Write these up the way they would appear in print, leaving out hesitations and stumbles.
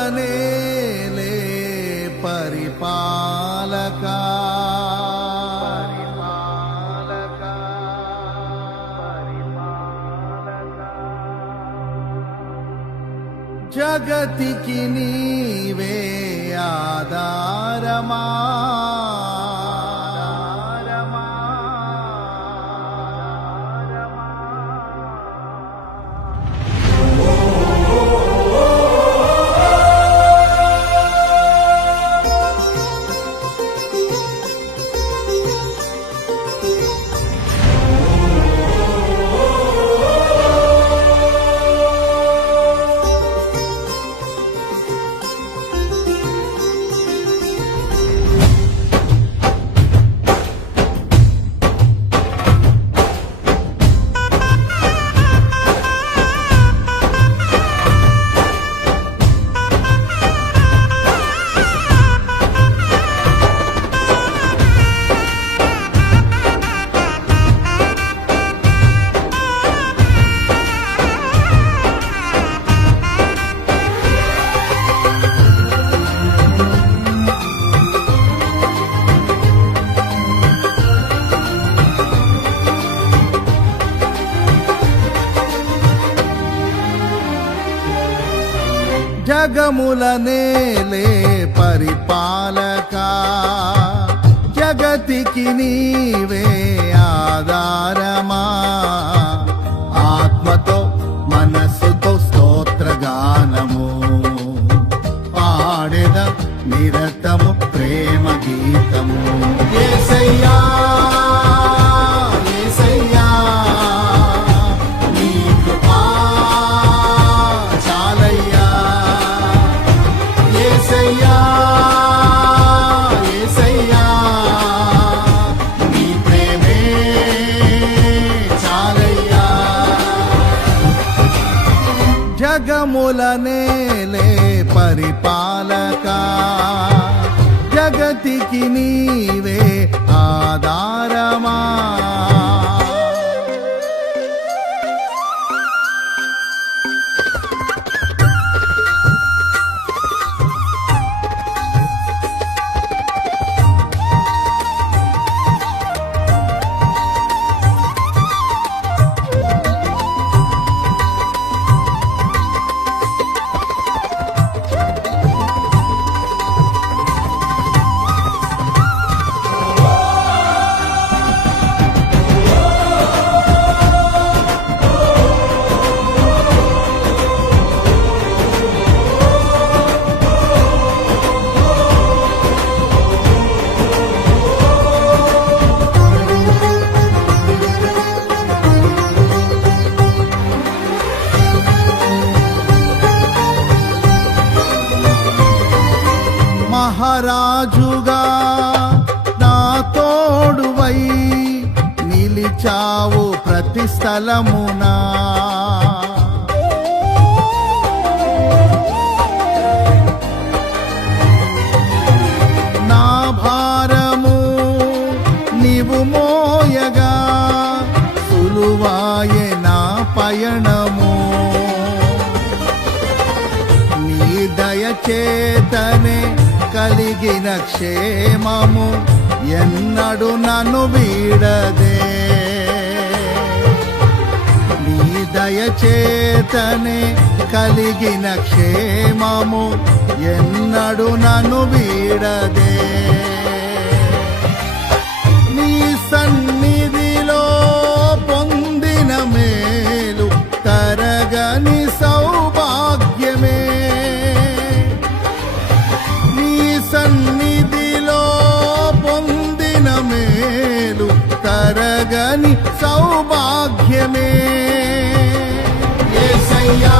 జగములనేలే పరిపాలకా జగతికి నీవే ఆధారమా జగములనేలే పరిపాలకా జగతికి నీవే ఆధారమా ఆత్మతో మనస్సుతో స్తోత్రగానము పాడెద నిరతము ప్రేమ గీతము యేసయ్యా జగములనేలే పరిపాలకా జగతికి నీవే ఆధారమా మహారాజుగా నా తోడువై నిలిచావు ప్రతి స్థలమునా నా భారము నీవు మోయగా సులువాయే నా పయనము నీ దయచేతనే కలిగిన క్షేమము ఎన్నడు నన్ను వీడదే నీ దయచేతనే కలిగిన క్షేమము ఎన్నడు నన్ను వీడదే నీ సన్నిధిలో పొందిన మేలు తరగని సౌభాగ్యమే సన్నిధిలో పొందిన మేలు తరగని సౌభాగ్యమే యేసయ్యా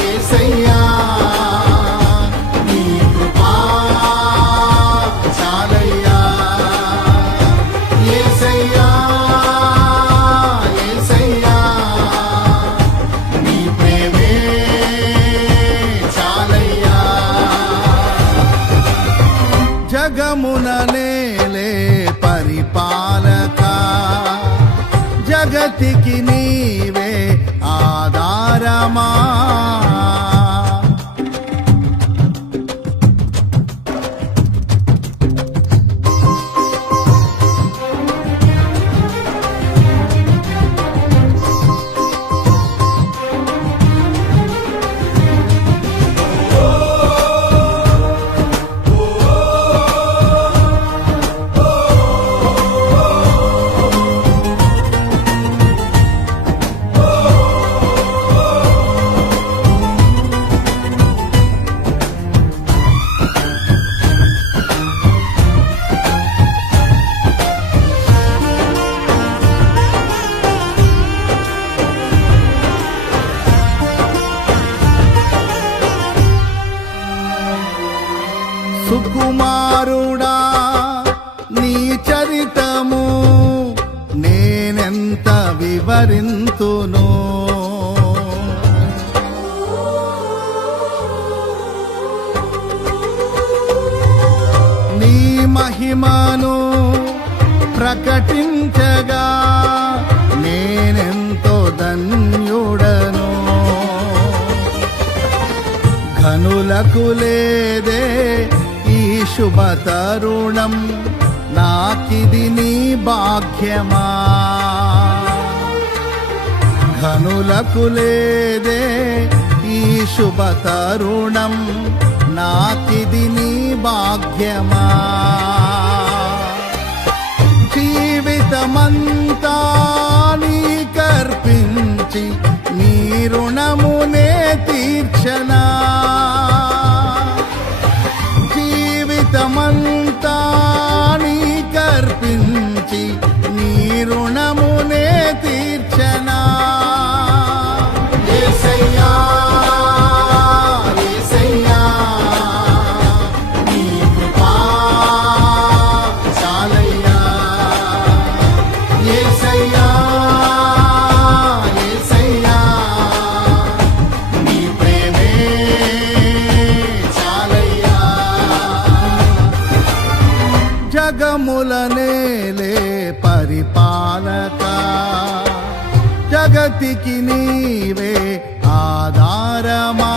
యేసయ్యా నీ కృపా చాలయ్యా యేసయ్యా యేసయ్యా నీ ప్రేమే చాలయ్యా జగముననేలే పరిపాలకా జగతికి నీవే ఆధారమా చరితము నేనెంత వివరింతును. నీ మహిమను ప్రకటించగా నేనెంతో ధన్యుడను. ఘనులకు లేదే ఈ శుభ తరుణం, నాకిది నీ భాగ్యమా. ఘనులకు లేదే ఈ శుభ తరుణం, నాకిది నీ భాగ్యమా. జీవితమంతా నీకర్పించి నీ రుణమునే తీర్చనా. జీవితమంతా నీకర్పించి నీ రుణమునే తీర్చనా. యేసయ్యా యేసయ్యా నీ కృపా చాలయ్యా. యేసయ్యా యేసయ్యా నీ ప్రేమే చాలయ్యా. జగముల నేలే పరిపాలక, జగతికి నీవే ఆధారమా.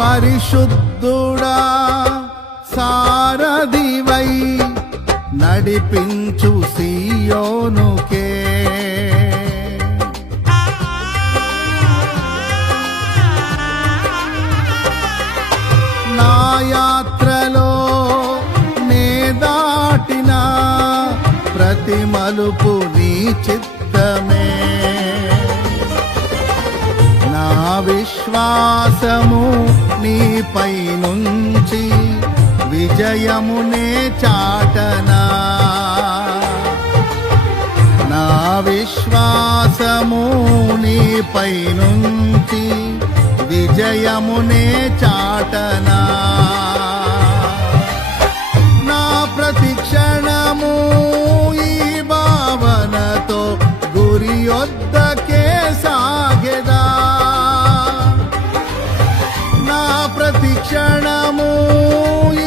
పరిశుద్ధుడా సారథివై నడిపించు సియోనుకే. నా యాత్రలో నే దాటిన ప్రతి మలుపు నీ చిత్తమే. నా విశ్వాసము నీపై నుంచి విజయమునే చాటనా. నా విశ్వాసము నీపై నుంచి విజయమునే చాటనా. నా ప్రతి క్షణము ఈ భావనతో గురి యొద్దకే సాగెదా. నా ప్రతి క్షణము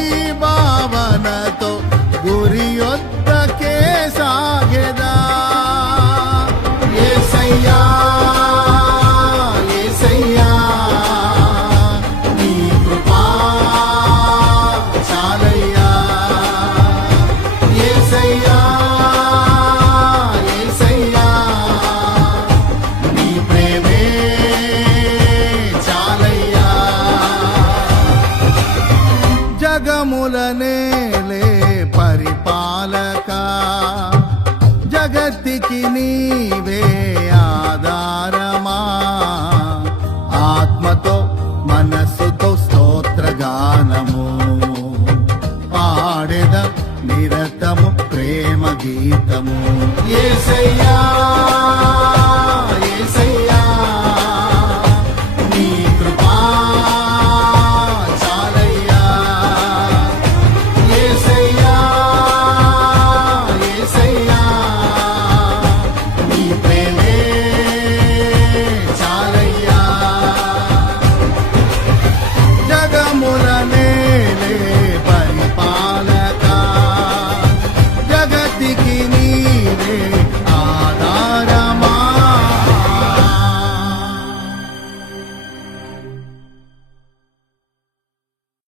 ఈ భావనతో గురి యొద్దకే సాగెదా. యేసయ్యా యేసయ్యా నీ కృపా చాలయ్యా. యేసయ్యా యేసయ్యా నీ ప్రేమే చాలయ్యా. జగముల నేలే పరిపాలక, జగతికి నీవే ఆధారమా. ఆత్మతో మనస్సుతో స్తోత్రగానము పాడెద నిరతము ప్రేమ గీతము. యేసయ్యా